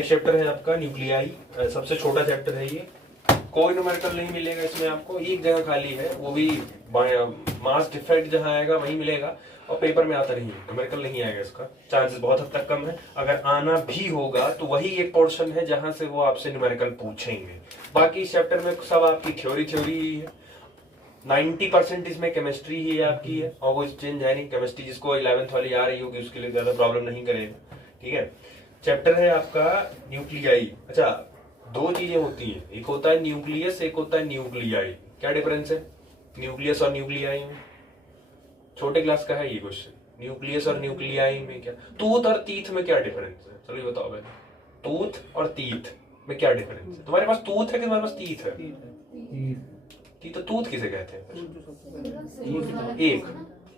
Next chapter है आपका nuclei, सबसे छोटा चैप्टर है ये। कोई न्यूमेरिकल नहीं मिलेगा इसमें आपको, एक जगह खाली है, वो भी मास डिफेक्ट जहां आएगा वहीं मिलेगा, और पेपर में आता नहीं है, न्यूमेरिकल नहीं आएगा, इसका चांसेस बहुत हद तक कम है। अगर आना भी होगा तो वही एक पोर्शन है जहां से वो आपसे न्यूमेरिकल पूछेंगे। बाकी इस चैप्टर में सब आपकी थ्योरी ही है। 90% इसमें केमिस्ट्री ही आपकी है, और वो चेंज है नहीं। केमिस्ट्री जिसको 11th वाली आ रही होगी उसके लिए ज्यादा प्रॉब्लम नहीं करेगा, ठीक है। चैप्टर है आपका न्यूक्लियाई। अच्छा, दो चीजें होती हैं, एक होता है न्यूक्लियस, एक होता है न्यूक्लियाई। क्या डिफरेंस है न्यूक्लियस और न्यूक्लियाई में? छोटे क्लास का है ये क्वेश्चन, न्यूक्लियस और न्यूक्लियाई में क्या, तूत और तीथ में क्या डिफरेंस है? चलो ये बताओ पहले, तूत और तीथ में क्या डिफरेंस है? तुम्हारे पास तूत है कि तुम्हारे पास तीथ है? तीथ। तो तूत किसे कहते हैं?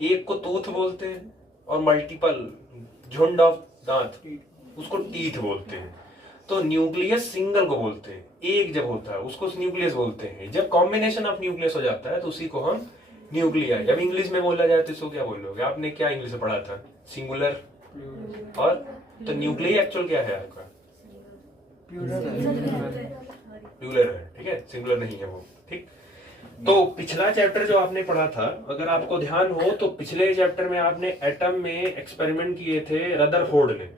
एक को तूथ बोलते हैं, और मल्टीपल झुंड ऑफ दांत उसको टीथ बोलते हैं। तो न्यूक्लियस सिंगल को बोलते हैं, एक जब होता है उसको न्यूक्लियस बोलते हैं। जब कॉम्बिनेशन ऑफ न्यूक्लियस हो जाता है तो उसी को हम न्यूक्लियाई। जब इंग्लिश में बोला जाए तो इसको क्या बोलोगे? आपने क्या इंग्लिश में पढ़ा था? सिंगुलर और तो न्यूक्लियाई एक्चुअल क्या है आपका? प्लूरल है, ठीक है, सिंगुलर नहीं है वो, ठीक। तो पिछला चैप्टर जो आपने पढ़ा था, अगर आपको ध्यान हो तो पिछले चैप्टर में आपने एटम में एक्सपेरिमेंट किए थे रदरफोर्ड ने।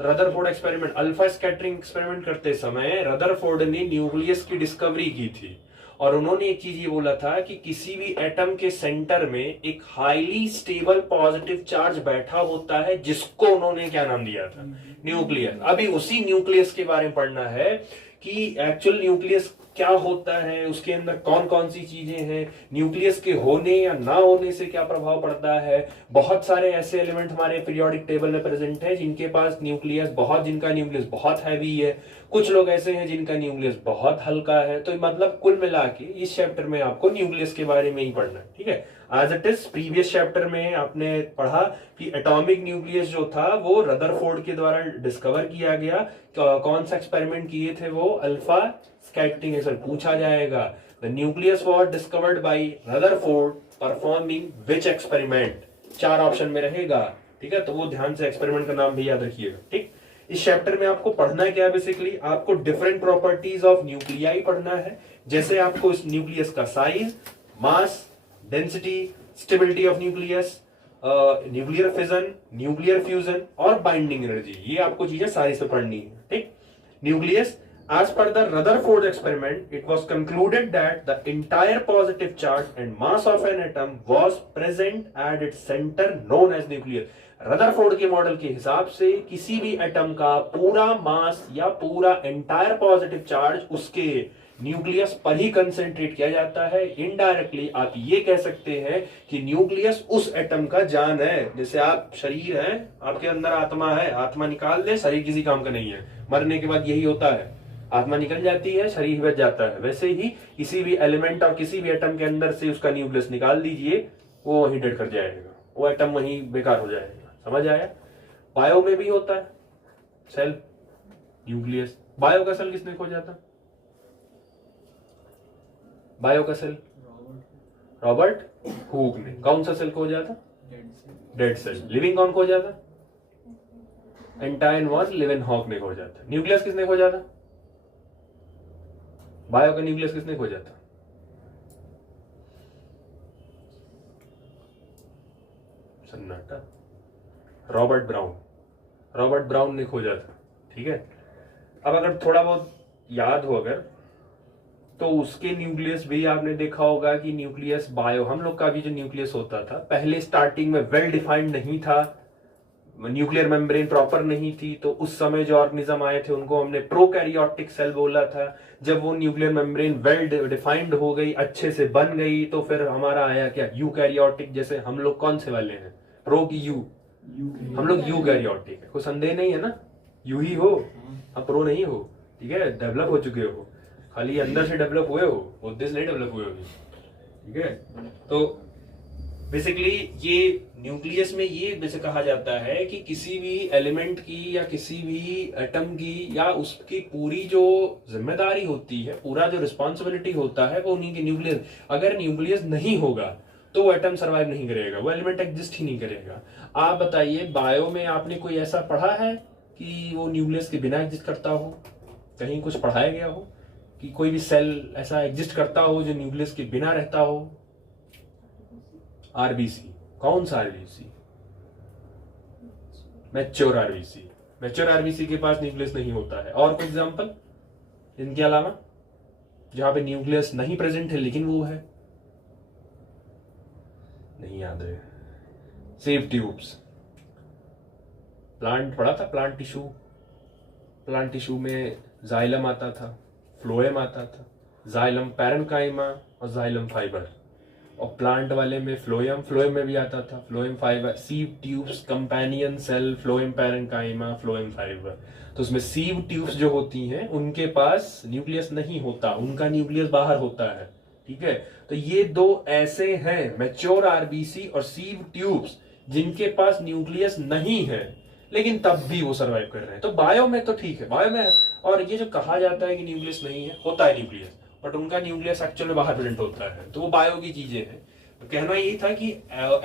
Rutherford experiment, alpha scattering experiment करते समय रदरफोर्ड ने न्यूक्लियस की डिस्कवरी की थी, और उन्होंने एक चीज ये बोला था कि किसी भी एटम के सेंटर में एक हाईली स्टेबल पॉजिटिव चार्ज बैठा होता है, जिसको उन्होंने क्या नाम दिया था? न्यूक्लियस। अभी उसी न्यूक्लियस के बारे में पढ़ना है कि एक्चुअल न्यूक्लियस क्या होता है, उसके अंदर कौन कौन सी चीजें हैं, न्यूक्लियस के होने या ना होने से क्या प्रभाव पड़ता है। बहुत सारे ऐसे एलिमेंट हमारे पीरियोडिक टेबल में प्रेजेंट है जिनके पास न्यूक्लियस बहुत, जिनका न्यूक्लियस बहुत हैवी है, कुछ लोग ऐसे हैं जिनका न्यूक्लियस बहुत हल्का है। तो मतलब कुल मिला के इस चैप्टर में आपको न्यूक्लियस के बारे में ही पढ़ना है, ठीक है। As it is previous chapter में आपने पढ़ा कि एटॉमिक न्यूक्लियस जो था वो रदरफोर्ड के द्वारा डिस्कवर किया गया। कौन सा एक्सपेरिमेंट किए थे वो? Alpha scattering experiment. पूछा जाएगा the nucleus was discovered by Rutherford performing which experiment? 4 option में रहेगा, ठीक है। तो वो ध्यान से एक्सपेरिमेंट का नाम भी याद रखिएगा, ठीक। इस चैप्टर में आपको पढ़ना क्या है? बेसिकली आपको डिफरेंट प्रॉपर्टीज ऑफ न्यूक्लियाई पढ़ना है। जैसे आपको इस न्यूक्लियस का size, mass, density, stability of nucleus, nuclear fission, nuclear fusion और बाइंडिंग एनर्जी, ये आपको चीजें सारी से पढ़नी है, ठीक। Nucleus, as per the Rutherford experiment, it was concluded that the entire positive charge and mass of an atom was present at its center known as nucleus. Rutherford के मॉडल के हिसाब से किसी भी एटम का पूरा मास या पूरा एंटायर पॉजिटिव चार्ज उसके न्यूक्लियस पर ही कंसेंट्रेट किया जाता है। इनडायरेक्टली आप ये कह सकते हैं कि न्यूक्लियस उस एटम का जान है। जैसे आप शरीर है, आपके अंदर आत्मा है, आत्मा निकाल दे, शरीर किसी काम का नहीं है, मरने के बाद यही होता है, आत्मा निकल जाती है, शरीर बच जाता है। वैसे ही किसी भी एलिमेंट और किसी भी एटम के अंदर से उसका न्यूक्लियस निकाल दीजिए, वो वहीं डेड कर जाएगा, वो एटम वहीं बेकार हो जाएगा। समझ आया? बायो में भी होता है सेल, न्यूक्लियस। बायो का सेल किसने खोजा था? बायो का सेल रॉबर्ट हुक ने। कौन सा सेल खोजा था? Dead cell. लिविंग कौन खोजा था? एंटाइन वॉन लिवेनहॉक ने खोजा था। न्यूक्लियस किसने खोजा था? बायो का न्यूक्लियस किसने खोजा था? सन्नाटा। रॉबर्ट ब्राउन ने खोजा था, ठीक है। अब अगर थोड़ा बहुत याद हो अगर, तो उसके न्यूक्लियस भी आपने देखा होगा कि न्यूक्लियस बायो, हम लोग का भी जो न्यूक्लियस होता था पहले स्टार्टिंग में वेल डिफाइंड नहीं था, न्यूक्लियर मेम्ब्रेन प्रॉपर नहीं थी। तो उस समय जो ऑर्गेनिज्म आए थे उनको हमने प्रोकैरियोटिक सेल बोला था। जब वो न्यूक्लियर मेम्ब्रेन वेल डिफाइंड हो गई, अच्छे से बन गई, तो फिर हमारा आया क्या? यूकैरियोटिक। जैसे हम लोग कौन से वाले हैं? प्रो की यू, हम लोग यूकैरियोटिक है, कोई संदेह नहीं है ना? यू ही हो, अब प्रो नहीं हो, ठीक है। डेवलप हो चुके हो, खाली अंदर से डेवलप हुए हो, बुद्धि से नहीं डेवलप हुए हो, ठीक है। तो बेसिकली ये न्यूक्लियस में ये जैसे कहा जाता है कि किसी भी एलिमेंट की या किसी भी एटम की या उसकी पूरी जो जिम्मेदारी होती है, पूरा जो रिस्पॉन्सिबिलिटी होता है, वो उन्हीं की न्यूक्लियस। अगर न्यूक्लियस नहीं होगा तो वो एटम सर्वाइव नहीं करेगा, वो एलिमेंट एग्जिस्ट ही नहीं करेगा। आप बताइए, बायो में आपने कोई ऐसा पढ़ा है कि वो न्यूक्लियस के बिना एग्जिस्ट करता हो? कहीं कुछ पढ़ाया गया हो कि कोई भी सेल ऐसा एग्जिस्ट करता हो जो न्यूक्लियस के बिना रहता हो? आरबीसी। कौन सा RBC? Mature RBC. Mature RBC के पास न्यूक्लियस नहीं होता है। और कोई एग्जांपल इनके अलावा जहां पे न्यूक्लियस नहीं प्रेजेंट है लेकिन वो है? नहीं याद है। Save tubes. प्लांट पढ़ा था, प्लांट टिश्यू। प्लांट टिश्यू में जाइलम आता था, फ्लोएम आता था, जाइलम पैरेन्काइमा और जाइलम फाइबर। और प्लांट वाले में फ्लोएम, फ्लोएम में भी आता था phloem fibre, sieve tubes, companion cell, phloem parenchyma, phloem fibre. तो उसमें सीव ट्यूब्स जो होती हैं उनके पास न्यूक्लियस नहीं होता, उनका न्यूक्लियस बाहर होता है। ठीक है, तो ये दो ऐसे हैं, मैच्योर आरबीसी और सीव ट्यूब्स, जिनके पास न्यूक्लियस नहीं है लेकिन तब भी वो सर्वाइव कर रहे हैं। तो बायो में तो ठीक है, बायो में। और ये जो कहा जाता है कि न्यूक्लियस नहीं है, होता है न्यूक्लियस, बट उनका न्यूक्लियस एक्चुअल में बाहर प्रेजेंट होता है, तो वो बायो की चीजें हैं। तो कहना यही था कि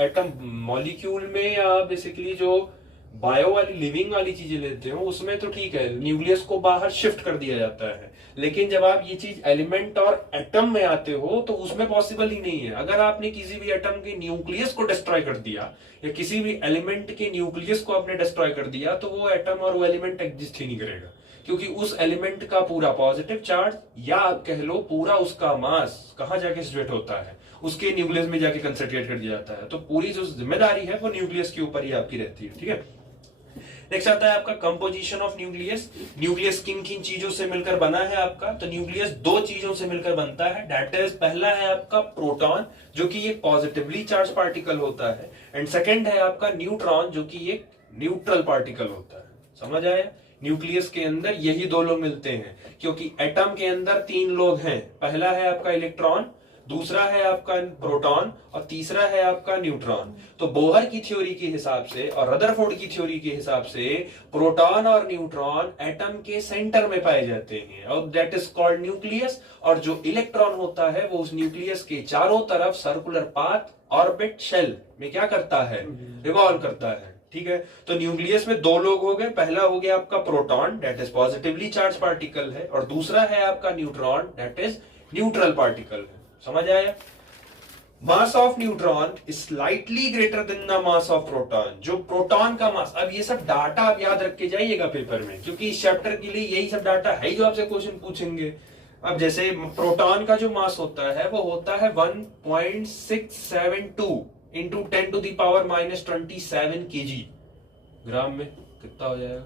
एटम मॉलिक्यूल में या बेसिकली जो बायो वाली लिविंग वाली चीजें लेते हो उसमें तो ठीक है, न्यूक्लियस को बाहर शिफ्ट कर दिया जाता है। लेकिन जब आप ये चीज एलिमेंट और एटम में आते हो तो उसमें पॉसिबल ही नहीं है। अगर आपने किसी भी एटम के न्यूक्लियस को डिस्ट्रॉय कर दिया या किसी भी एलिमेंट के न्यूक्लियस को आपने डिस्ट्रॉय कर दिया तो वो एटम और वो एलिमेंट एग्जिस्ट ही नहीं करेगा, क्योंकि उस एलिमेंट का पूरा पॉजिटिव चार्ज या आप कह लो पूरा उसका मास कहां जाके सिचुएट होता है, उसके न्यूक्लियस में जाके कंसंट्रेट कर दिया जाता है। तो पूरी जो जिम्मेदारी है वो न्यूक्लियस के ऊपर ही आपकी रहती है। ठीक है, नेक्स्ट आता है आपका कंपोजिशन ऑफ न्यूक्लियस। न्यूक्लियस किन किन चीजों से मिलकर बना है आपका? तो न्यूक्लियस दो चीजों से मिलकर बनता है, दैट इज पहला है आपका प्रोटॉन जो कि एक पॉजिटिवली चार्ज पार्टिकल होता है, एंड सेकंड है आपका न्यूट्रॉन जो कि एक न्यूट्रल पार्टिकल होता है। समझ आया? न्यूक्लियस के अंदर यही दो लोग मिलते हैं, क्योंकि एटम के अंदर तीन लोग हैं, पहला है आपका इलेक्ट्रॉन, दूसरा है आपका प्रोटॉन और तीसरा है आपका न्यूट्रॉन। तो बोहर की थ्योरी के हिसाब से और रदरफोर्ड की थ्योरी के हिसाब से प्रोटॉन और न्यूट्रॉन एटम के सेंटर में पाए जाते हैं और दैट इज कॉल्ड न्यूक्लियस। और जो इलेक्ट्रॉन होता है वो उस न्यूक्लियस के चारों तरफ सर्कुलर पाथ ऑर्बिट शेल में क्या करता है? रिवॉल्व करता है। ठीक है, तो न्यूक्लियस में दो लोग हो गए, पहला हो गया आपका proton that is positively charge particle है, और दूसरा है आपका neutron that is neutral particle है। समझ आया? Mass of neutron is slightly greater than the mass of proton. जो प्रोटॉन का मास, अब ये सब डाटा आप याद रख के जाइएगा पेपर में, क्योंकि इस चैप्टर के लिए यही सब डाटा है जो आपसे क्वेश्चन पूछेंगे। अब जैसे प्रोटॉन का जो मास होता है वो होता है 1.672 into 10 to the power -27 kg। Gram में कितना हो जाएगा?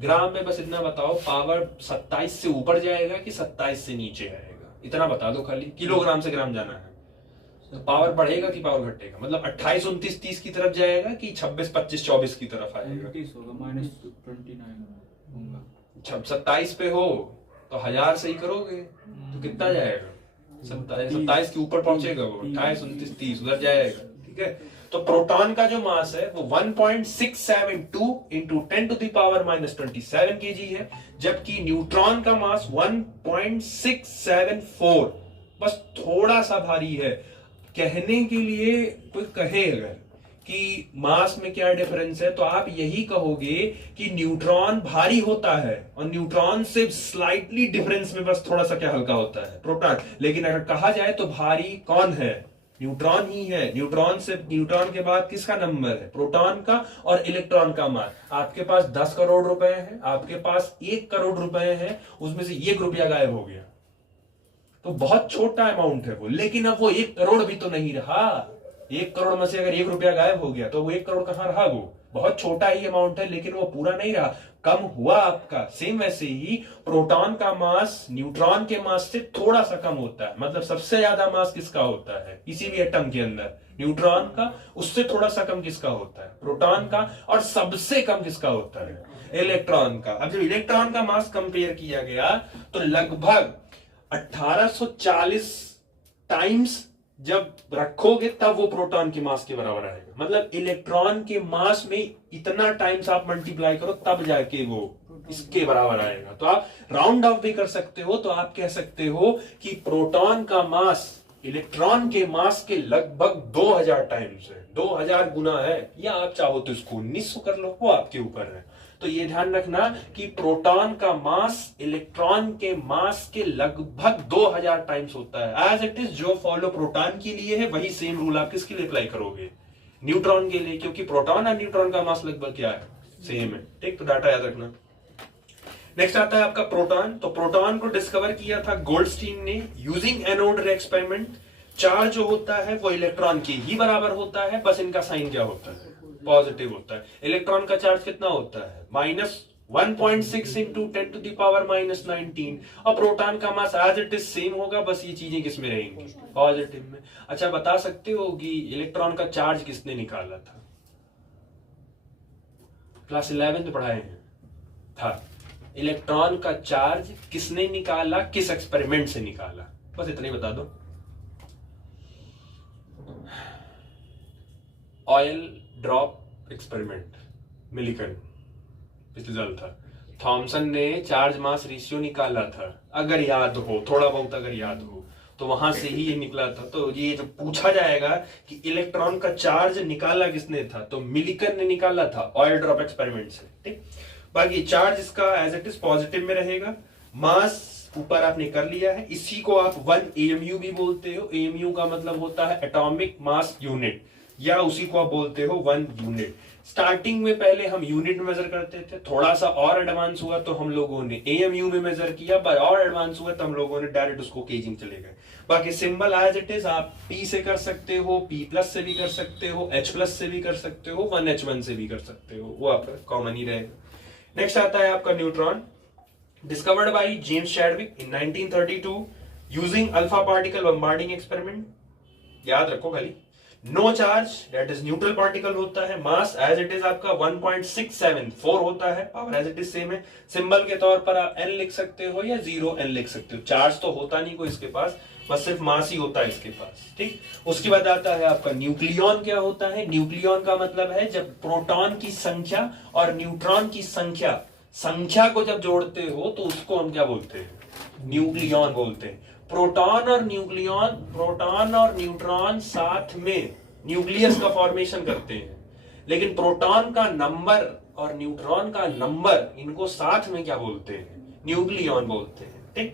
ग्राम में बस इतना बताओ, पावर 27 से ऊपर जाएगा कि 27 से नीचे आएगा? इतना बता दो खाली। किलोग्राम से ग्राम जाना है तो पावर बढ़ेगा कि पावर घटेगा? मतलब 28, 29, 30 की तरफ जाएगा कि 26, 25, 24 की तरफ आएगा? 27 पे हो तो 1000 से ही करोगे तो कितना जाएगा? 27 के ऊपर पहुंचेगा वो, 28, 29, 30 उधर जाएगा। ठीक है, तो प्रोटॉन का जो मास है वो 1.672 into 10 to the power -27 kg है, जबकि न्यूट्रॉन का मास 1.674, बस थोड़ा सा भारी है। कहने के लिए कोई कहे अगर कि मास में क्या डिफरेंस है तो आप यही कहोगे कि न्यूट्रॉन भारी होता है और न्यूट्रॉन से स्लाइटली डिफरेंस में बस थोड़ा सा क्या हल्का होता है प्रोटॉन। लेकिन अगर कहा जाए तो भारी कौन है? न्यूट्रॉन ही है। न्यूट्रॉन से, न्यूट्रॉन के बाद किसका नंबर है? प्रोटॉन का। और इलेक्ट्रॉन का मास, आपके पास 10 करोड़ रुपए है, आपके पास 1 करोड़ रुपए है, उसमें से 1 रुपया गायब हो गया तो बहुत छोटा अमाउंट है वो। लेकिन अब वो 1 करोड़ भी तो नहीं रहा। 1 करोड़ में से अगर 1 रुपया गायब हो गया तो वो 1 करोड़ कहां रहा? वो बहुत छोटा ही अमाउंट है, लेकिन वो पूरा नहीं रहा, कम हुआ आपका। सेम वैसे ही प्रोटॉन का मास न्यूट्रॉन के मास से थोड़ा सा कम होता है। मतलब सबसे ज्यादा मास किसका होता है किसी भी एटम के अंदर? न्यूट्रॉन का। उससे थोड़ा सा कम किसका होता है? प्रोटॉन का। और सबसे कम किसका होता है? इलेक्ट्रॉन का। अब जब इलेक्ट्रॉन का मास कंपेयर किया गया तो लगभग 1840 टाइम्स जब रखोगे तब वो प्रोटॉन के मास के बराबर आएगा। मतलब इलेक्ट्रॉन के मास में इतना टाइम्स आप मल्टीप्लाई करो तब जाके वो इसके बराबर आएगा। तो आप राउंड ऑफ भी कर सकते हो, तो आप कह सकते हो कि प्रोटॉन का मास इलेक्ट्रॉन के मास के लगभग 2000 टाइम्स है, 2000 गुना है, या आप चाहो तो इसको 1900 कर लो, वो आपके ऊपर है। तो ये ध्यान रखना कि प्रोटॉन का मास इलेक्ट्रॉन के मास के लगभग 2000 टाइम्स होता है। एज इट इज जो फॉलो प्रोटॉन के लिए है वही सेम रूल आप किसके लिए अप्लाई करोगे, न्यूट्रॉन के लिए, क्योंकि प्रोटॉन और न्यूट्रॉन का मास लगभग क्या है, सेम है। ठीक, तो डाटा याद रखना। नेक्स्ट आता है आपका प्रोटॉन। तो प्रोटॉन को डिस्कवर किया था गोल्डस्टीन ने यूजिंग एनोड रे एक्सपेरिमेंट। चार्ज जो होता है वो इलेक्ट्रॉन के ही बराबर होता है, बस इनका साइन क्या होता है, पॉजिटिव होता है। इलेक्ट्रॉन का चार्ज कितना होता है, -1.6 इंटू 10 टू द पावर -19, और प्रोटॉन का mass as it is same होगा, बस ये चीजें किस में रहेंगी, पॉजिटिव में। अच्छा, बता सकते हो कि इलेक्ट्रॉन का चार्ज किसने निकाला था, क्लास 11 में पढ़ाए हैं था, इलेक्ट्रॉन का चार्ज किसने निकाला, किस एक्सपेरिमेंट से निकाला, बस इतना ही बता दो। ऑयल ड्रॉप एक्सपेरिमेंट, मिलिकन पिछले साल था। थॉमसन ने चार्ज मास रेशियो निकाला था, अगर याद हो, थोड़ा बहुत अगर याद हो, तो वहां से ही ये निकला था। तो ये जो पूछा जाएगा कि इलेक्ट्रॉन का चार्ज निकाला किसने था, तो मिलिकन ने निकाला था ऑयल ड्रॉप एक्सपेरिमेंट से। ठीक, बाकी चार्ज इसका एज इट इज पॉजिटिव में रहेगा। मास ऊपर आपने कर लिया है, इसी को आप 1 AMU भी बोलते हो। AMU का मतलब होता है एटॉमिक मास यूनिट, या उसी को आप बोलते हो 1 यूनिट। स्टार्टिंग में पहले हम यूनिट में मेजर करते थे, थोड़ा सा और एडवांस हुआ तो हम लोगों ने AMU में मेजर किया, और एडवांस हुआ तो हम लोगों ने डायरेक्ट उसको केजिंग चले गए। बाकी सिंबल एज इट इज आप P से कर सकते हो, P+ से भी कर सकते हो, H+ से भी कर सकते हो, 1H1 से भी कर सकते हो, वो आपका कॉमन ही रहेगा। नेक्स्ट आता है आपका neutron, discovered by James Chadwick in 1932 using alpha particle bombarding experiment. याद रखो खाली, no charge that is neutral particle होता है, मास एज इट इज आपका 1.674 होता है, power as it is same है। सिंबल के तौर पर आप N लिख सकते हो या 0N लिख सकते हो, चार्ज तो होता नहीं कोई इसके पास, बस सिर्फ मास ही होता है इसके पास। ठीक, उसके बाद आता है आपका न्यूक्लियॉन। क्या होता है न्यूक्लियॉन का मतलब है जब प्रोटॉन की संख्या और न्यूट्रॉन की संख्या को जब जोड़ते हो तो उसको हम क्या बोलते हैं, न्यूक्लियॉन बोलते हैं। प्रोटॉन और न्यूट्रॉन साथ में न्यूक्लियस का फॉर्मेशन करते हैं, लेकिन प्रोटॉन का नंबर और न्यूट्रॉन का नंबर, इनको साथ में क्या बोलते हैं, न्यूक्लियॉन बोलते हैं। ठीक,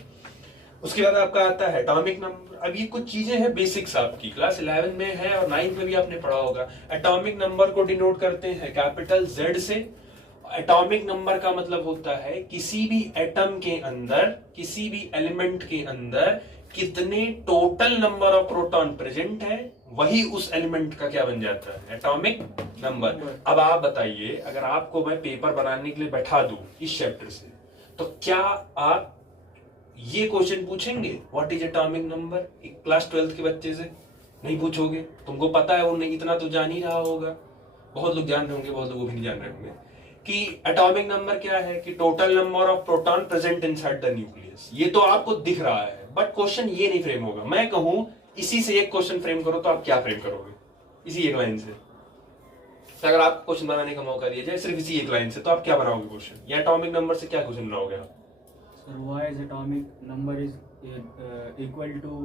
उसके बाद आपका आता है एटॉमिक नंबर। अब ये कुछ चीजें हैं बेसिक्स, आपकी क्लास 11 में है और 9 में भी आपने पढ़ा होगा। एटॉमिक नंबर को डिनोट करते हैं कैपिटल Z से। एटॉमिक नंबर का मतलब होता है किसी भी एटम के अंदर, किसी भी एलिमेंट के अंदर कितने total number of proton present है, वही उस एलिमेंट का क्या बन जाता है, एटॉमिक नंबर। अब आप बताइए, अगर आपको मैं पेपर बनाने के लिए बैठा दूं इस चैप्टर से, तो क्या आप ये क्वेश्चन पूछेंगे what is atomic number class 12 के बच्चे से? नहीं पूछोगे, तुमको पता है, उन्हें इतना तो जान ही रहा होगा। बहुत लोग जान रहे होंगे, बहुत लोग भी नहीं जान रहे होंगे कि एटॉमिक नंबर क्या है, कि total number of proton present inside the nucleus. ये तो आपको दिख रहा है, बट क्वेश्चन ये नहीं फ्रेम होगा। मैं कहूं इसी से एक क्वेश्चन फ्रेम करो, तो आप क्या फ्रेम करोगे, इसी एक लाइन से? तो अगर आप क्वेश्चन बनाने का मौका दिया जाए सिर्फ इसी एक लाइन से, तो आप क्या बनाओगे क्वेश्चन, या एटॉमिक नंबर से क्या क्वेश्चन बनाओगे आप? Why is atomic number is equal to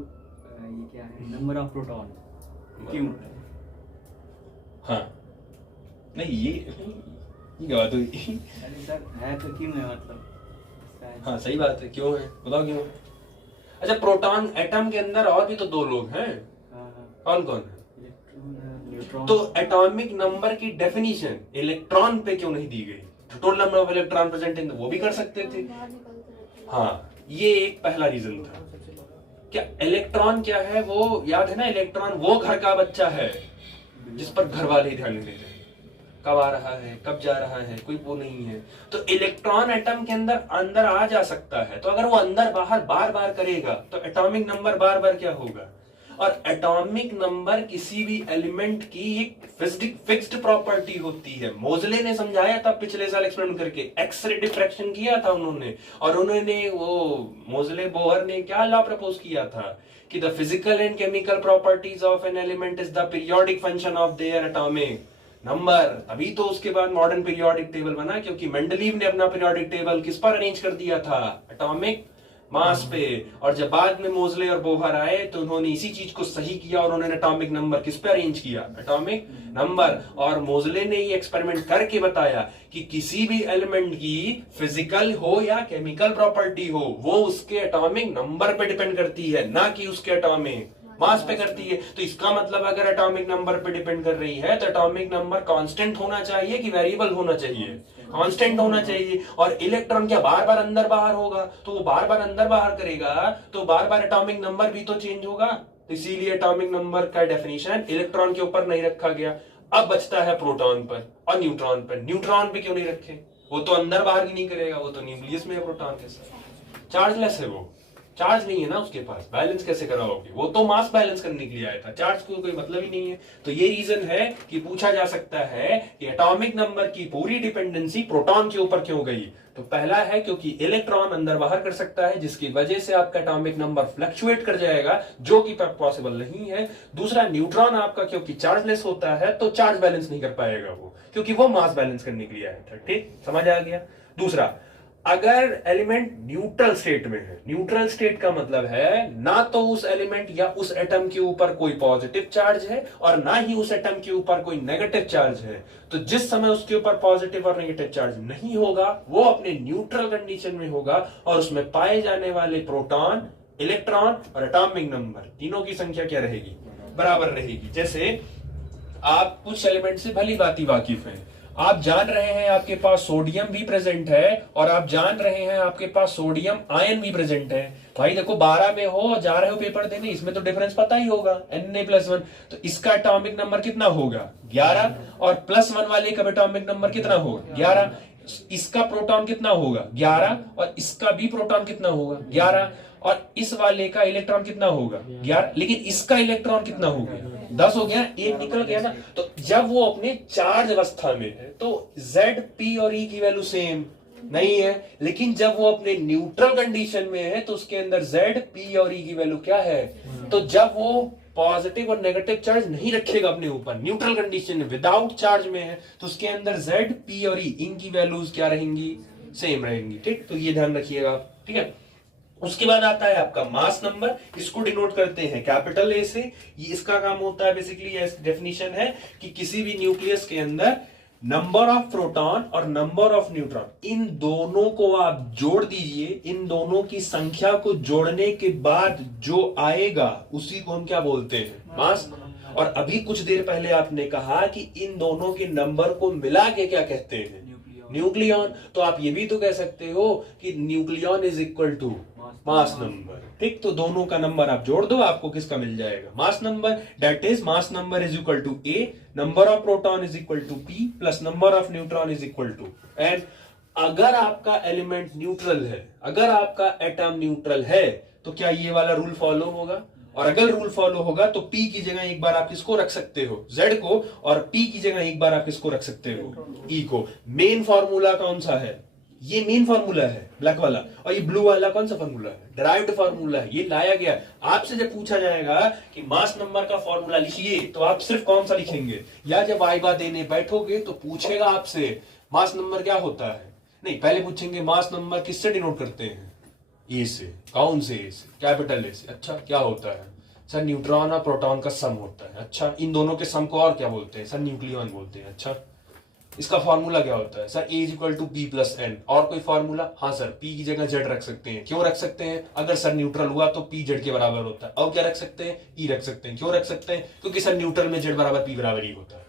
ये क्या है, number of proton? क्यों? हाँ, नहीं ये क्या बात हुई? अरे सर है तो क्यों है, मतलब हाँ सही बात है, क्यों है बताओ क्यों? अच्छा, प्रोटॉन एटम के अंदर और भी तो 2 लोग हैं, कौन कौन है? न्यूट्रॉन। तो एटॉमिक नंबर की डेफिनेशन इलेक्ट्रॉन पे क्यों नहीं दी गई? Total number of electron present in, वो भी कर सकते थे। हाँ, ये एक पहला रीजन था। क्या इलेक्ट्रॉन क्या है, वो याद है ना, इलेक्ट्रॉन वो घर का बच्चा है जिस पर घर वाले ही ध्यान नहीं देते, कब आ रहा है कब जा रहा है, कोई वो नहीं है। तो इलेक्ट्रॉन एटम के अंदर आ जा सकता है, तो अगर वो अंदर बाहर बार बार करेगा तो एटॉमिक नंबर बार बार क्या होगा। और एटॉमिक नंबर किसी भी एलिमेंट की एक फिक्स्ड प्रॉपर्टी होती है। मोजले ने समझाया था पिछले साल एक्सपेरिमेंट करके, एक्सरे डिफ्रैक्शन किया था उन्होंने, और उन्होंने वो मोजले बोहर ने क्या लॉ प्रपोज किया था कि the physical and chemical properties of an element is the periodic function of their atomic number. तभी तो उसके बाद मॉडर्न पीरियोडिक टेबल बना, क्योंकि मेंडलीव ने अपना पीरियोडिक टेबल किस पर अरेंज कर दिया था, एटॉमिक मास पे। और जब बाद में मोजले और बोहर आए तो उन्होंने इसी चीज को सही किया और उन्होंने एटॉमिक नंबर किस पे अरेंज किया, एटॉमिक नंबर। और मोजले ने ये एक्सपेरिमेंट करके बताया कि किसी भी एलिमेंट की फिजिकल हो या केमिकल प्रॉपर्टी हो वो उसके एटॉमिक नंबर पे डिपेंड करती है, ना कि उसके एटॉमिक मास पे करती है। तो इसका मतलब अगर एटॉमिक नंबर पे डिपेंड कर रही है तो एटॉमिक नंबर कांस्टेंट होना चाहिए कि वेरिएबल होना चाहिए, कांस्टेंट होना चाहिए। और इलेक्ट्रॉन क्या बार बार अंदर बाहर होगा, तो वो बार बार अंदर बाहर करेगा तो बार बार एटॉमिक नंबर भी तो चेंज होगा। तो इसीलिए एटॉमिक नंबर का डेफिनेशन इलेक्ट्रॉन के ऊपर नहीं रखा गया। अब बचता है प्रोटॉन पर और न्यूट्रॉन पर। न्यूट्रॉन पे क्यों नहीं रखे, वो तो अंदर बाहर भी नहीं करेगा, वो तो न्यूक्लियस में है प्रोटॉन के साथ, चार्जलेस है, वो चार्ज नहीं है ना उसके पास, बैलेंस कैसे कराओगे, वो तो मास बैलेंस करने के लिए आया था, चार्ज को कोई मतलब ही नहीं है। तो ये रीजन है कि पूछा जा सकता है कि एटॉमिक नंबर की पूरी डिपेंडेंसी प्रोटॉन के ऊपर क्यों गई। तो पहला है क्योंकि इलेक्ट्रॉन अंदर बाहर कर सकता है जिसकी वजह से आपका एटॉमिक नंबर फ्लक्चुएट कर जाएगा, जो कि पॉसिबल नहीं है। दूसरा, न्यूट्रॉन आपका क्योंकि चार्जलेस होता है तो चार्ज बैलेंस नहीं कर पाएगा वो, क्योंकि वो मास बैलेंस करने के लिए आया था। ठीक, समझ आ गया। दूसरा, अगर एलिमेंट न्यूट्रल स्टेट में है, न्यूट्रल स्टेट का मतलब है ना तो उस एलिमेंट या उस एटम के ऊपर कोई पॉजिटिव चार्ज है और ना ही उस एटम के ऊपर कोई नेगेटिव चार्ज है। तो जिस समय उसके ऊपर पॉजिटिव और नेगेटिव चार्ज नहीं होगा वो अपने न्यूट्रल कंडीशन में होगा और उसमें पाए जाने वाले प्रोटॉन, इलेक्ट्रॉन और एटॉमिक नंबर तीनों की संख्या क्या रहेगी, बराबर रहेगी। जैसे आप कुछ एलिमेंट से भली भांति वाकिफ हैं, आप जान रहे हैं आपके पास सोडियम भी प्रेजेंट है और आप जान रहे हैं आपके पास सोडियम आयन भी प्रेजेंट है। भाई देखो 12 में हो और जा रहे हो पेपर देने, इसमें तो डिफरेंस पता ही होगा, Na+1। तो इसका एटॉमिक नंबर कितना होगा, 11। और +1 वाले का एटॉमिक नंबर कितना होगा, 11। इसका प्रोटॉन कितना होगा, 11। और इसका भी प्रोटॉन कितना होगा, 11। और इस वाले का इलेक्ट्रॉन कितना होगा, 11। लेकिन इसका इलेक्ट्रॉन कितना हो गया, 10 हो गया, एक निकल गया ना। तो जब वो अपने चार्ज अवस्था में है तो Z, P और E की वैल्यू सेम नहीं है, लेकिन जब वो अपने न्यूट्रल कंडीशन में है तो उसके अंदर Z, P और E की वैल्यू क्या है। तो जब वो पॉजिटिव और नेगेटिव चार्ज नहीं रखेगा अपने ऊपर, न्यूट्रल कंडीशन में विदाउट चार्ज में है, तो उसके अंदर Z, P और E इनकी वैल्यूज क्या रहेंगी, सेम रहेंगी। ठीक, तो ये ध्यान रखिएगा आप। ठीक है, उसके बाद आता है आपका मास नंबर, इसको डिनोट करते हैं कैपिटल ए से। ये इसका काम होता है बेसिकली, डेफिनेशन है कि किसी भी न्यूक्लियस के अंदर नंबर ऑफ प्रोटॉन और नंबर ऑफ न्यूट्रॉन, इन दोनों को आप जोड़ दीजिए, इन दोनों की संख्या को जोड़ने के बाद जो आएगा उसी को हम क्या बोलते हैं, मास। और अभी कुछ देर पहले आपने कहा कि इन दोनों के नंबर को मिला के क्या कहते हैं, न्यूक्लियॉन। तो आप ये भी तो कह सकते हो कि nucleon is equal to mass number. ठीक, तो दोनों का नंबर आप जोड़ दो, आपको किसका मिल जाएगा, mass number. That is mass number is equal to A, number of proton is equal to P plus number of neutron is equal to N. अगर आपका एलिमेंट न्यूट्रल है, अगर आपका एटम न्यूट्रल है तो क्या ये वाला रूल फॉलो होगा। और अगर रूल फॉलो होगा तो P की जगह एक बार आप किसको रख सकते हो, Z को, और P की जगह एक बार आप किसको रख सकते हो, E को। मेन फॉर्मूला कौन सा है, ये मेन फॉर्मूला है ब्लैक वाला, और ये ब्लू वाला कौन सा फॉर्मूला है, डिराइव्ड फॉर्मूला है, ये लाया गया। आपसे जब पूछा जाएगा कि मास नंबर का फॉर्मूला लिखिए तो आप सिर्फ कौन सा लिखेंगे, या जब वाइवा देने बैठोगे तो पूछेगा आपसे मास नंबर क्या होता है, नहीं पहले पूछेंगे मास नंबर किससे डिनोट करते हैं, ए से। कौन से ए से, कैपिटल ए से। अच्छा क्या होता है सर, न्यूट्रॉन और प्रोटॉन का सम होता है। अच्छा इन दोनों के सम को और क्या बोलते हैं सर, न्यूक्लियॉन बोलते हैं। अच्छा इसका फॉर्मूला क्या होता है sir, A is equal to P plus N। और कोई फॉर्मूला, हाँ सर P की जगह Z रख सकते हैं। क्यों रख सकते हैं, अगर सर न्यूट्रल हुआ तो P Z के बराबर होता है। और क्या रख सकते हैं, E रख सकते हैं। क्यों रख सकते हैं, क्योंकि सर न्यूट्रल में Z बराबर P बराबर ही होता है।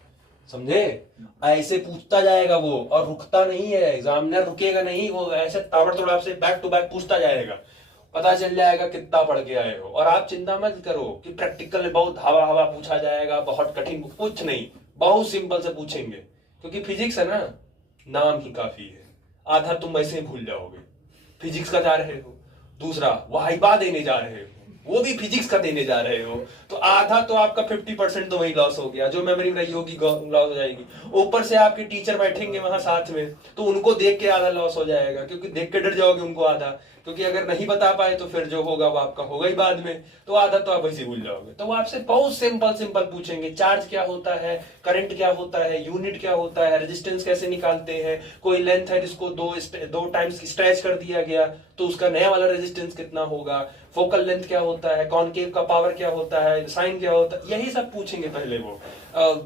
समझे, ऐसे पूछता जाएगा वो, और रुकता नहीं है एग्जामिनर, रुकेगा नहीं, वो ऐसे ताबड़तोड़ आपसे बैक टू बैक पूछता जाएगा, पता चल जाएगा कितना पढ़ के आए हो। और आप चिंता मत करो कि प्रैक्टिकल में बहुत हवा हवा पूछा जाएगा, बहुत कठिन, कुछ नहीं, बहुत सिंपल से पूछेंगे, क्योंकि फिजिक्स है ना, नाम ही काफी है, आधा तुम ऐसे ही भूल जाओगे। फिजिक्स का जा रहे हो, दूसरा वाइवा देने जा रहे हो, वो भी फिजिक्स का देने जा रहे हो, तो आधा तो आपका 50% तो वही लॉस हो गया, जो मेमोरी में रही होगी लॉस हो जाएगी। ऊपर से आपके टीचर बैठेंगे वहां साथ में, तो उनको देख के आधा लॉस हो जाएगा, क्योंकि देख के डर जाओगे उनको आधा। क्योंकि अगर नहीं बता पाए तो फिर जो होगा वो आपका होगा ही बाद में, तो आधा तो आप वैसे भूल जाओगे। तो वो आपसे बहुत सिंपल पूछेंगे, चार्ज क्या होता है, करंट क्या होता है, यूनिट क्या होता है, रेजिस्टेंस कैसे निकालते हैं, कोई लेंथ है जिसको दो टाइम्स स्ट्रेच कर दिया गया तो उसका नया वाला रेजिस्टेंस कितना होगा, फोकल लेंथ क्या होता है, कॉनकेव का पावर क्या होता है, साइन क्या होता है, यही सब पूछेंगे पहले वो।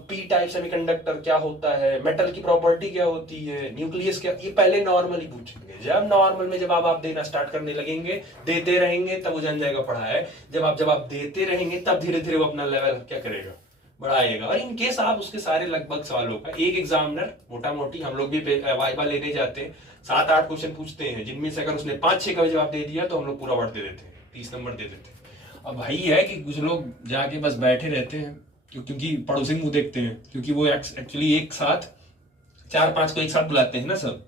पी टाइप सेमीकंडक्टर क्या होता है, मेटल की प्रॉपर्टी क्या होती है, न्यूक्लियस क्या, ये पहले नॉर्मली पूछेंगे। जब नॉर्मल में जब आप देना स्टार्ट करने लगेंगे, देते रहेंगे, तब वो जान जाएगा पढ़ा है। जब आप देते रहेंगे तब धीरे धीरे वो अपना लेवल क्या करेगा, बढ़ाएगा। और इन केस आप उसके सारे लगभग सवालों का, एक एग्जामिनर मोटा मोटी, हम लोग भी वाइवा लेने जाते हैं, 7-8 क्वेश्चन पूछते हैं, जिनमें से अगर उसने 5-6 का जवाब दे दिया तो हम लोग पूरा वर्ड दे देते हैं, 30 नंबर दे देते हैं। अब भाई है कि कुछ लोग जाके बस बैठे रहते हैं क्योंकि पड़ोसी मुंह देखते हैं, क्योंकि वो एक्चुअली एक साथ 4-5 को एक साथ बुलाते हैं ना सब।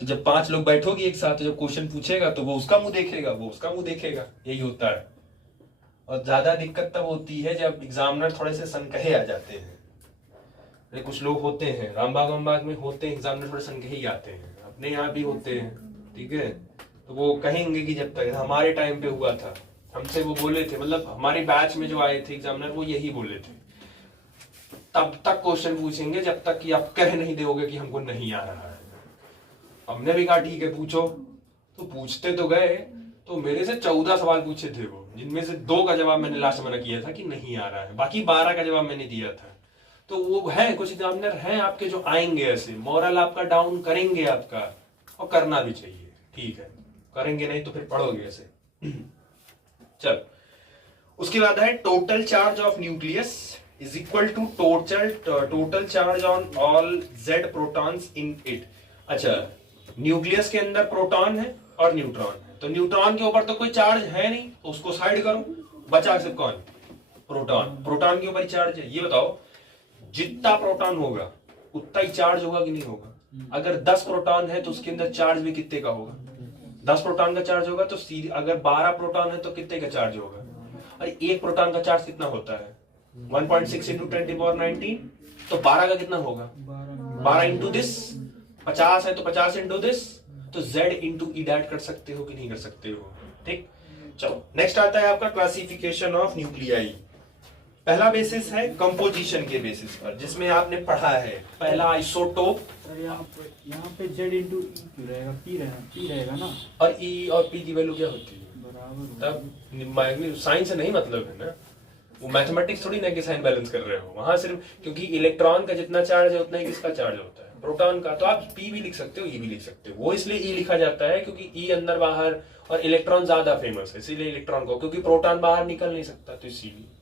तो जब 5 लोग बैठोगे एक साथ, तो जब क्वेश्चन पूछेगा तो वो उसका मुंह देखेगा, वो उसका मुंह देखेगा, यही होता है। और ज्यादा दिक्कत तब होती है जब एग्जामिनर थोड़े से सनकहे आ जाते हैं। कुछ लोग होते हैं रामबाग में होते हैं एग्जामिनर, थोड़े सनकहे ही आते हैं, अपने यहाँ भी होते हैं, ठीक है। तो वो कहेंगे कि जब तक हमारे टाइम पे हुआ था, हमसे वो बोले थे, मतलब हमारे बैच में जो आए थे एग्जामिनर वो यही बोले थे, तब तक क्वेश्चन पूछेंगे जब तक कि आप कह नहीं दोगे कि हमको नहीं आ रहा है। हमने भी कहा ठीक है पूछो, तो पूछते तो गए, तो मेरे से 14 सवाल पूछे थे वो, जिनमें से 2 का जवाब मैंने लास्ट मना किया था कि नहीं आ रहा है, बाकी 12 का जवाब मैंने दिया था। तो वो है, कुछ एग्जामिनर हैं आपके जो आएंगे ऐसे, मोरल आपका डाउन करेंगे आपका, और करना भी चाहिए, ठीक है, करेंगे नहीं तो फिर पढ़ोगे ऐसे। चल, उसके बाद है total charge of nucleus is equal to total charge on all Z protons in it. अच्छा, न्यूक्लियस के अंदर प्रोटॉन है और न्यूट्रॉन है, तो न्यूट्रॉन के ऊपर तो कोई चार्ज है नहीं, तो उसको साइड करो, बचा सिर्फ कौन, प्रोटॉन। प्रोटॉन के ऊपर ही चार्ज है। ये बताओ, जितना प्रोटॉन होगा उतना ही चार्ज होगा कि नहीं होगा? अगर 10 प्रोटॉन है तो उसके अंदर चार्ज भी कितने का होगा? 10 प्रोटॉन का चार्ज होगा, तो अगर 12 प्रोटॉन है तो कितने का चार्ज होगा? अरे एक प्रोटॉन का चार्ज कितना होता है? 1.6 × 10⁻19, तो 12 का कितना होगा? 12 इंटू दिस, 50 है तो 50 इंटू दिस, तो Z इंटू ई डैट कर सकते हो कि नहीं कर सकते हो? ठीक, चलो नेक्स्ट आता है आपका क्लासिफिकेशन ऑफ न्यूक्लियाई। पहला बेसिस है कंपोजिशन के बेसिस पर, जिसमें आपने पढ़ा है पहला आइसोटोप। सर यहाँ पे Z इंटू ई क्यों रहेगा? P रहेगा ना, और E और P की वैल्यू क्या होती है? बराबर। तब साइंस से नहीं मतलब है ना, वो मैथमेटिक्स थोड़ी ना कि साइन बैलेंस कर रहे हो वहां, सिर्फ क्योंकि इलेक्ट्रॉन का जितना चार्ज है उतना ही किसका चार्ज होता है, प्रोटॉन का। तो आप P भी लिख सकते हो, E भी लिख सकते हो। वो इसलिए E लिखा जाता है क्योंकि E अंदर बाहर और इलेक्ट्रॉन ज्यादा फेमस है, इसीलिए इलेक्ट्रॉन को, क्योंकि प्रोटॉन बाहर निकल नहीं सकता, तो इसीलिए।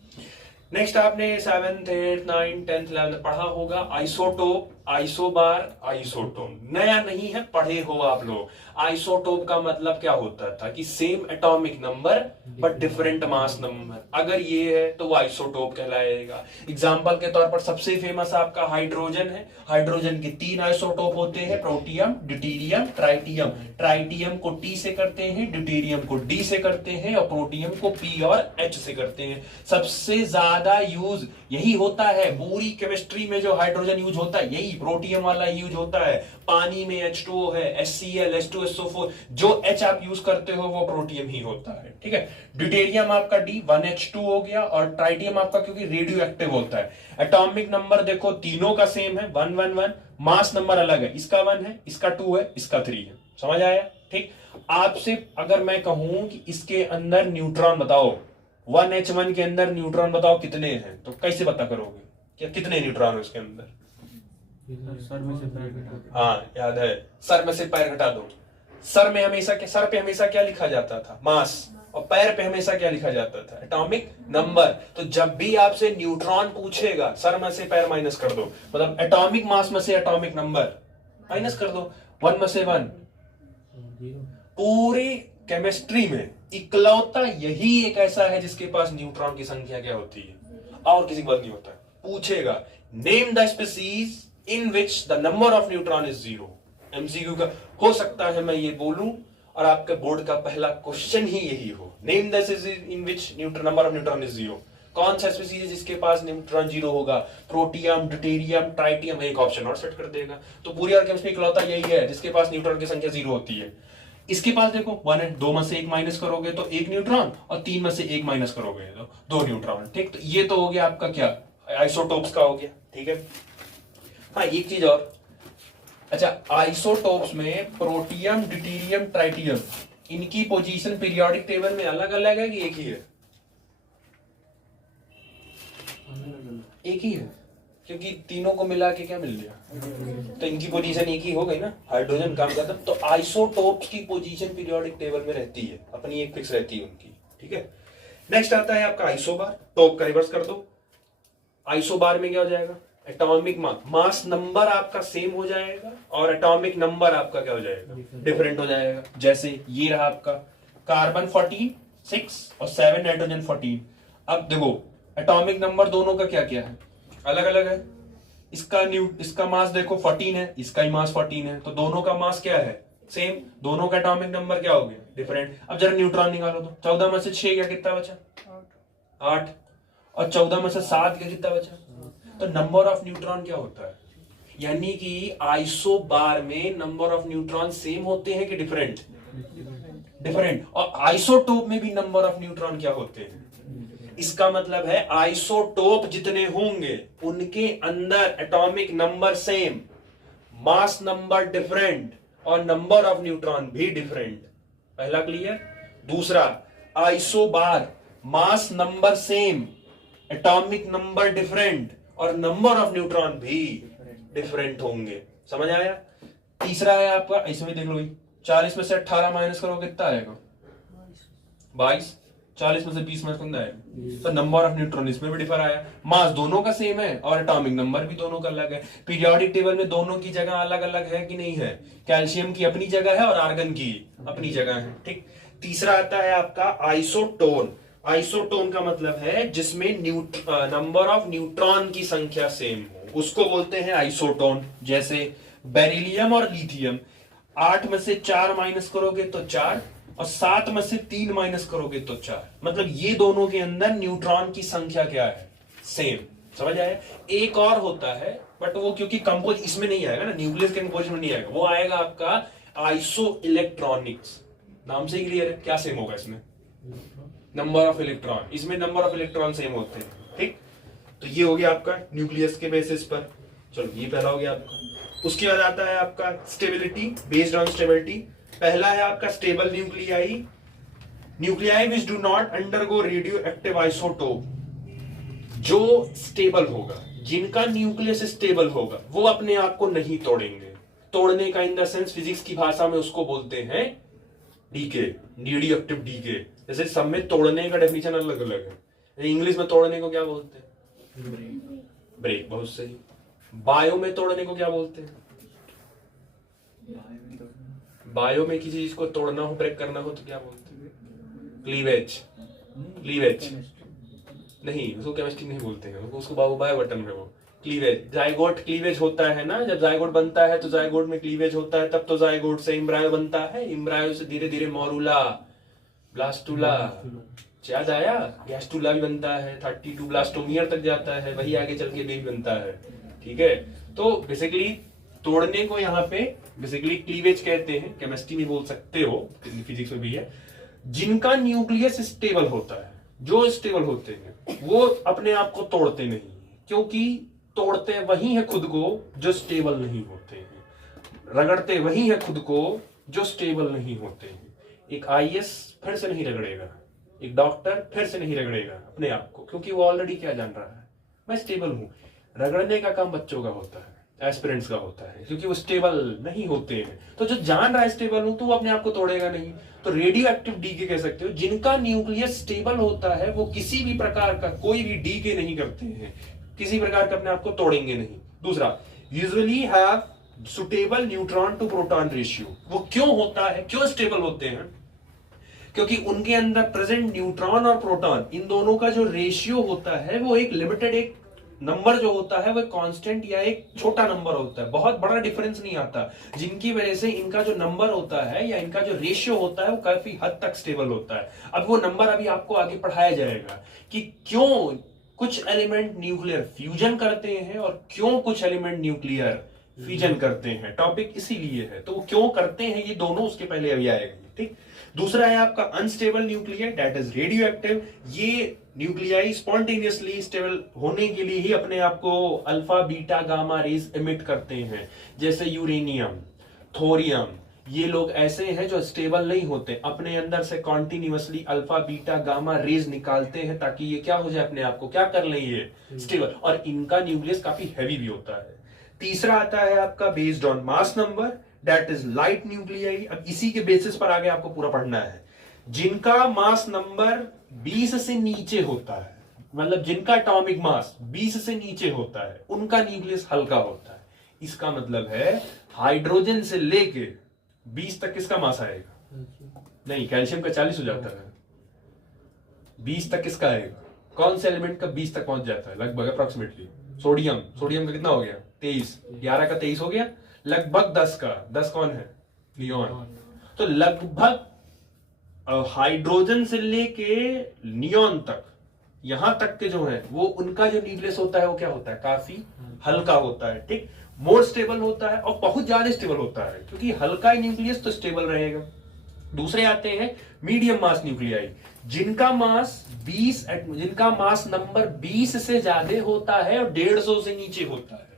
नेक्स्ट आपने 7th 8th 9th 10th 11th पढ़ा होगा आइसोटोप, आइसोबार, आइसोटोन। नया नहीं है, पढ़े हो आप लोग। आइसोटोप का मतलब क्या होता था कि same atomic number but different mass number, अगर ये है तो वो आइसोटोप कहलाएगा। एग्जांपल के तौर पर सबसे फेमस आपका हाइड्रोजन है। हाइड्रोजन के 3 आइसोटोप होते हैं, प्रोटियम, ड्यूटेरियम, ट्राइटियम। ट्राइटियम को T से करते हैं, ड्यूटेरियम को D से करते हैं, और प्रोटियम को P और H से करते हैं। सबसे ज्यादा यूज यही होता है पूरी केमिस्ट्री में, जो हाइड्रोजन यूज होता है यही प्रोटियम वाला यूज होता है। पानी में H2O है, HCl, H2SO4, जो H आप यूज करते हो वो प्रोटियम ही होता है, ठीक है। ड्यूटेरियम आपका D, 1H2 हो गया, और ट्राइटियम आपका क्योंकि रेडियो एक्टिव होता है। एटॉमिक नंबर देखो तीनों का सेम है, 111, मास नंबर अलग है, इसका 1 है, इसका 2 है, इसका 3 है। समझ आया? ठीक। आपसे अगर मैं कहूं कि इसके अंदर न्यूट्रॉन बताओ, 1H1 के अंदर न्यूट्रॉन बताओ कितने हैं, तो कैसे पता करोगे क्या कितने न्यूट्रॉन है उसके अंदर? सर में से पैर घटा दो। हाँ याद है, सर में से पैर घटा दो। सर पे हमेशा क्या लिखा जाता था? मास। और पैर पे हमेशा क्या लिखा जाता था? Atomic number. तो जब भी आपसे न्यूट्रॉन पूछेगा, सर में से पैर माइनस कर दो, मतलब एटॉमिक मास में से एटॉमिक नंबर माइनस कर दो, 1 में से 1। पूरी केमिस्ट्री में इकलौता यही एक ऐसा है जिसके पास न्यूट्रॉन की संख्या क्या होती है, और किसी के पास नहीं होता है। पूछेगा name the species in which the number of neutron is 0। MCQ का हो सकता है मैं ये बोलूं और आपके बोर्ड का पहला क्वेश्चन ही यही हो, name the species in which number of neutron is 0। कौन सा स्पीसीज है जिसके पास न्यूट्रॉन 0 होगा? Protium, deuterium, tritium. एक ऑप्शन और सेट कर देगा। तो पूरी केमिस्ट्री इकलौता यही है जिसके पास न्यूट्रॉन की संख्या 0 होती है। इसके पास देखो 1 है, 2 में से 1 माइनस करोगे तो 1 न्यूट्रॉन, और 3 में से 1 माइनस करोगे तो 2 न्यूट्रॉन। ठीक, तो ये तो हो गया आपका क्या, आइसोटोप्स का हो गया। ठीक है, हाँ एक चीज और, अच्छा आइसोटोप्स में प्रोटियम, ड्यूटेरियम, ट्राइटियम, इनकी पोजीशन पीरियोडिक टेबल में अलग अलग है कि एक ही है? एक ही है, क्योंकि तीनों को मिला के क्या मिल गया, तो इनकी पोजीशन एक ही हो गई ना, हाइड्रोजन काम करता। तो आइसोटोप्स की पोजीशन पीरियोडिक टेबल में रहती है, अपनी एक फिक्स रहती है उनकी। ठीक है, नेक्स्ट आता है आपका आइसोबार। टॉप का रिवर्स कर दो, आइसोबार में क्या हो जाएगा, एटॉमिक मास नंबर आपका सेम हो जाएगा और एटॉमिक नंबर आपका क्या हो जाएगा, डिफरेंट हो जाएगा। जैसे ये रहा आपका कार्बन 14 6 और 7 नाइट्रोजन 14। अब देखो एटॉमिक नंबर दोनों का क्या क्या है, अलग अलग है। इसका मास देखो 14 है, इसका ही मास 14 है, तो दोनों का मास क्या है, सेम। दोनों का एटॉमिक नंबर क्या हो गया, डिफरेंट। अब जरा न्यूट्रॉन निकालो तो 14 में से 6 क्या कितना बचा, 8, और 14 में से 7 क्या कितना बचा। तो नंबर ऑफ न्यूट्रॉन क्या होता है, यानी कि आइसोबार में नंबर ऑफ न्यूट्रॉन सेम होते हैं कि डिफरेंट, डिफरेंट। और आइसोटोप में भी नंबर ऑफ न्यूट्रॉन क्या होते हैं, इसका मतलब है आइसोटोप जितने होंगे उनके अंदर atomic number same, mass number different और नंबर ऑफ न्यूट्रॉन भी डिफरेंट। पहला क्लियर। दूसरा, isobar mass number same, atomic number different और नंबर ऑफ न्यूट्रॉन भी डिफरेंट होंगे। समझ आया। तीसरा है आपका, इसमें देख लो भाई, 40 में से 18 माइनस करो कितना आएगा, 22। 40 में से 20 माइनस कितना आएगा, तो नंबर ऑफ न्यूट्रॉन इसमें भी डिफर आया। मास दोनों का सेम है और एटॉमिक नंबर भी दोनों का अलग है। पीरियोडिक टेबल में दोनों की जगह अलग अलग है कि नहीं है, कैल्शियम की अपनी जगह है और आर्गन की अपनी जगह है। ठीक। तीसरा आता है आपका आइसोटोन। आइसोटोन का मतलब है जिसमें नंबर ऑफ न्यूट्रॉन की संख्या सेम हो, उसको बोलते हैं आइसोटोन। जैसे बेरिलियम और लिथियम, 8 में से 4 माइनस करोगे तो 4 और 7 में से 3 माइनस करोगे तो 4, मतलब ये दोनों के अंदर न्यूट्रॉन की संख्या क्या है, सेम। समझ आया। एक और होता है बट वो क्योंकि कंपोज इसमें नहीं आएगा ना, न्यूक्लियस के कंपोजिशन में नहीं आएगा, वो आएगा आपका आइसो इलेक्ट्रॉनिक्स। नाम से ही क्लियर है, क्या सेम होगा इसमें, नंबर ऑफ इलेक्ट्रॉन। इसमें नंबर ऑफ इलेक्ट्रॉन सेम होते हैं। ठीक, तो ये हो गया आपका न्यूक्लियस के बेसिस पर। चलो ये पहला हो गया आपका। उसके बाद आता है आपका स्टेबिलिटी, बेस्ड ऑन स्टेबिलिटी। पहला है आपका stable nuclei, nuclei which do not undergo radio active isotope. जो स्टेबल होगा, जिनका न्यूक्लियस स्टेबल होगा, वो अपने आप को नहीं तोड़ेंगे। तोड़ने का इन द सेंस फिजिक्स की भाषा में उसको बोलते हैं डीके, रेडियो एक्टिव डीके। जैसे सब में तोड़ने का डेफिनेशन अलग अलग है। इंग्लिश में तोड़ने को क्या बोलते हैं, ब्रेक। बहुत सही। बायो में तोड़ने को क्या बोलते हैं, बायो में किसी चीज को तोड़ना हो, ब्रेक करना हो तो क्या बोलते हैं, क्लीवेज। क्लीवेज नहीं, उसको केमिस्ट्री नहीं बोलते हैं, उसको बायो बटन में वो क्लीवेज। जाइगोट क्लीवेज होता है ना, जब जाइगोट बनता है तो जाइगोट में क्लीवेज होता है, तब तो जाइगोट से इम्ब्रायो बनता है, इम्ब्रायो से धीरे धीरे मोरूला, ब्लास्टूला, याद आया, गैस्टूला भी बनता है, 32 ब्लास्टोमियर तक जाता है, वही आगे चल के बेबी बनता है। ठीक है, तो बेसिकली तोड़ने को यहाँ पे बेसिकली क्लीवेज कहते हैं, केमिस्ट्री में बोल सकते हो, फिजिक्स में भी है। जिनका न्यूक्लियस स्टेबल होता है, जो स्टेबल होते हैं वो अपने आप को तोड़ते नहीं, क्योंकि तोड़ते वही है खुद को जो स्टेबल नहीं होते हैं, रगड़ते वही है खुद को जो स्टेबल नहीं होते हैं। एक आईएएस फिर से नहीं रगड़ेगा, एक डॉक्टर फिर से नहीं रगड़ेगा अपने आप को, क्योंकि वो ऑलरेडी क्या जान रहा है, मैं स्टेबल हूं। रगड़ने का काम बच्चों का होता है, एस्पिरेंट्स का होता है, क्योंकि वो स्टेबल नहीं होते हैं। तो जो जान रहा है स्टेबल हूं, तो वो अपने आप को तोड़ेगा नहीं। तो रेडियो एक्टिव डीके कह सकते हो, जिनका न्यूक्लियस स्टेबल होता है वो किसी भी प्रकार का कोई भी डीके नहीं करते हैं, किसी प्रकार का अपने आप को तोड़ेंगे नहीं। दूसरा, usually have suitable neutron to proton ratio. वो क्यों होता है, क्यों स्टेबल होते हैं, क्योंकि उनके अंदर प्रेजेंट न्यूट्रॉन और प्रोटॉन, इन दोनों का जो रेशियो होता है वो एक लिमिटेड, एक नंबर जो होता है वो कांस्टेंट या एक छोटा नंबर होता है, बहुत बड़ा डिफरेंस नहीं आता, जिनकी वजह से इनका जो नंबर होता है या इनका जो रेशियो होता है वो काफी हद तक स्टेबल होता है। अब वो नंबर अभी आपको आगे पढ़ाया जाएगा कि क्यों कुछ एलिमेंट न्यूक्लियर फ्यूजन करते हैं और क्यों कुछ एलिमेंट न्यूक्लियर फ्यूजन करते हैं, टॉपिक इसीलिए है। तो वो क्यों करते हैं ये दोनों, उसके पहले अभी आएगा, ठीक। दूसरा है आपका unstable nuclear, that is radio active. ये न्यूक्लियाई स्पॉन्टेनियसली स्टेबल होने के लिए ही अपने आप को alpha beta gamma rays emit करते हैं, जैसे यूरेनियम, थोरियम। ये लोग ऐसे हैं जो स्टेबल नहीं होते, अपने अंदर से continuously alpha beta gamma rays निकालते हैं ताकि ये क्या हो जाए, अपने आप को क्या कर ले, ये स्टेबल। और इनका न्यूक्लियस काफी हैवी भी होता है। तीसरा आता है आपका based on mass number, that is light nuclei. अब इसी के बेसिस पर आगे आपको पूरा पढ़ना है। जिनका मास नंबर 20 से नीचे होता है, मतलब जिनका एटॉमिक मास 20 से नीचे होता है, उनका न्यूक्लियस हल्का होता है। इसका मतलब है हाइड्रोजन से लेके 20 तक किसका मास आएगा, नहीं कैल्शियम का 40 हो जाता है, 20 तक किसका आएगा, कौन से एलिमेंट का 20 तक पहुंच जाता है लगभग अप्रोक्सीमेटली, सोडियम। सोडियम का कितना हो गया, 23, 11 का 23 हो गया, लगभग 10 का 10 कौन है, नियॉन। तो लगभग हाइड्रोजन से लेके नियॉन तक, यहां तक के जो है वो उनका जो न्यूक्लियस होता है वो क्या होता है, काफी हल्का होता है, ठीक। मोर स्टेबल होता है और बहुत ज्यादा स्टेबल होता है, क्योंकि हल्का न्यूक्लियस तो स्टेबल रहेगा। दूसरे आते हैं मीडियम मास न्यूक्लियाई, जिनका मास नंबर 20 से ज्यादा होता है और 150 से नीचे होता है,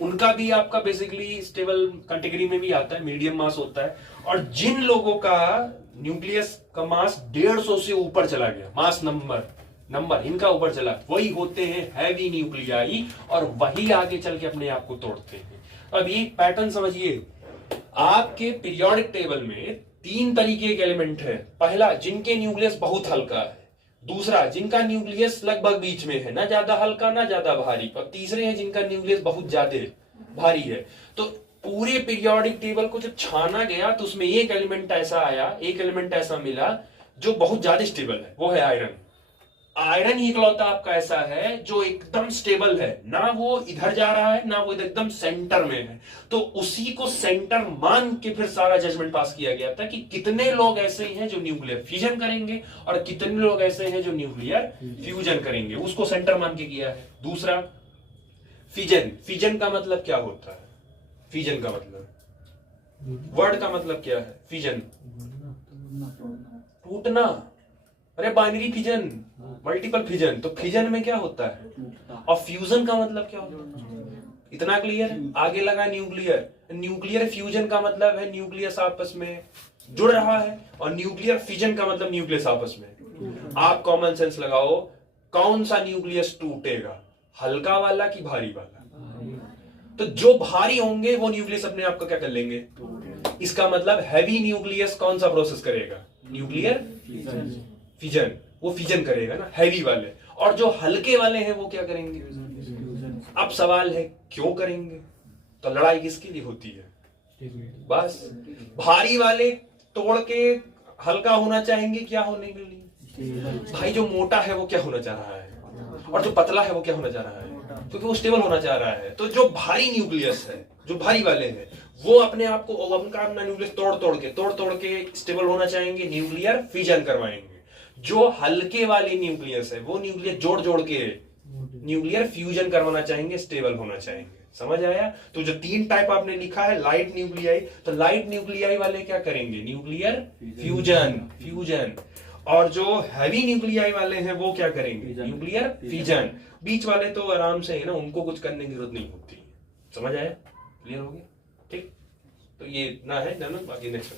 उनका भी आपका बेसिकली स्टेबल कैटेगरी में भी आता है, मीडियम मास होता है। और जिन लोगों का न्यूक्लियस का मास 150 से ऊपर चला गया, मास नंबर इनका ऊपर चला, वही होते हैं हैवी न्यूक्लियाई, और वही आगे चल के अपने आप को तोड़ते हैं। अब ये पैटर्न समझिए, आपके पीरियोडिक टेबल में 3 तरीके के एलिमेंट है। पहला, जिनके न्यूक्लियस बहुत हल्का है। दूसरा, जिनका न्यूक्लियस लगभग बीच में है, ना ज्यादा हल्का ना ज्यादा भारी। और तीसरे हैं जिनका न्यूक्लियस बहुत ज्यादा भारी है। तो पूरे पीरियोडिक टेबल को जब छाना गया तो उसमें एक एलिमेंट ऐसा आया, एक एलिमेंट ऐसा मिला जो बहुत ज्यादा स्टेबल है, वो है आयरन। आयरन ही इकलौता आपका ऐसा है जो एकदम स्टेबल है, ना वो इधर जा रहा है ना वो एकदम सेंटर में है। तो उसी को सेंटर मान के फिर सारा जजमेंट पास किया गया था कि कितने लोग ऐसे हैं जो न्यूक्लियर फिजन करेंगे और कितने लोग ऐसे हैं जो न्यूक्लियर फ्यूजन करेंगे, उसको सेंटर मान के किया है। दूसरा, फिजन का मतलब क्या होता है, फिजन का मतलब वर्ड का मतलब क्या है, फिजन टूटना, अरे बाइनरी फिजन, मल्टीपल फिजन। तो फिजन में क्या होता है, और फ्यूजन का मतलब क्या होता है, इतना क्लियर है। आगे लगा न्यूक्लियर फ्यूजन का मतलब है न्यूक्लियस आपस में जुड़ रहा है, और न्यूक्लियर फिजन का मतलब न्यूक्लियस आपस में। आप कॉमन सेंस लगाओ, कौन सा न्यूक्लियस टूटेगा, हल्का वाला कि भारी वाला? तो जो भारी होंगे वो न्यूक्लियस अपने आप को क्या कर लेंगे, इसका मतलब हैवी न्यूक्लियस कौन सा प्रोसेस करेगा, न्यूक्लियर फिजन, वो फिजन करेगा ना हैवी वाले। और जो हल्के वाले हैं वो क्या करेंगे। अब सवाल है क्यों करेंगे, तो लड़ाई किसके लिए होती है, बस भारी वाले तोड़ के हल्का होना चाहेंगे, क्या होने के लिए, भाई जो मोटा है वो क्या होना चाह रहा है, और जो पतला है वो क्या होना चाह रहा है, क्योंकि वो स्टेबल होना चाह रहा है। तो जो भारी न्यूक्लियस है, जो भारी वाले हैं, वो अपने आप को अपना न्यूक्लियस तोड़ तोड़ के स्टेबल होना चाहेंगे, न्यूक्लियर फिजन करवाएंगे। जो हल्के वाले न्यूक्लियस है वो न्यूक्लियस जोड़ के न्यूक्लियर फ्यूजन करवाना चाहेंगे, स्टेबल होना चाहेंगे। समझ आया? तो जो 3 टाइप आपने लिखा है लाइट न्यूक्लियाई, तो लाइट न्यूक्लियाई वाले क्या करेंगे, न्यूक्लियर फ्यूजन। और जो हैवी न्यूक्लियाई वाले हैं वो क्या करेंगे, न्यूक्लियर फिजन। बीच वाले तो आराम से है ना, उनको कुछ करने की जरूरत नहीं होती। समझ आया? क्लियर हो गया? ठीक, तो ये इतना है ना, बाकी नेक्स्ट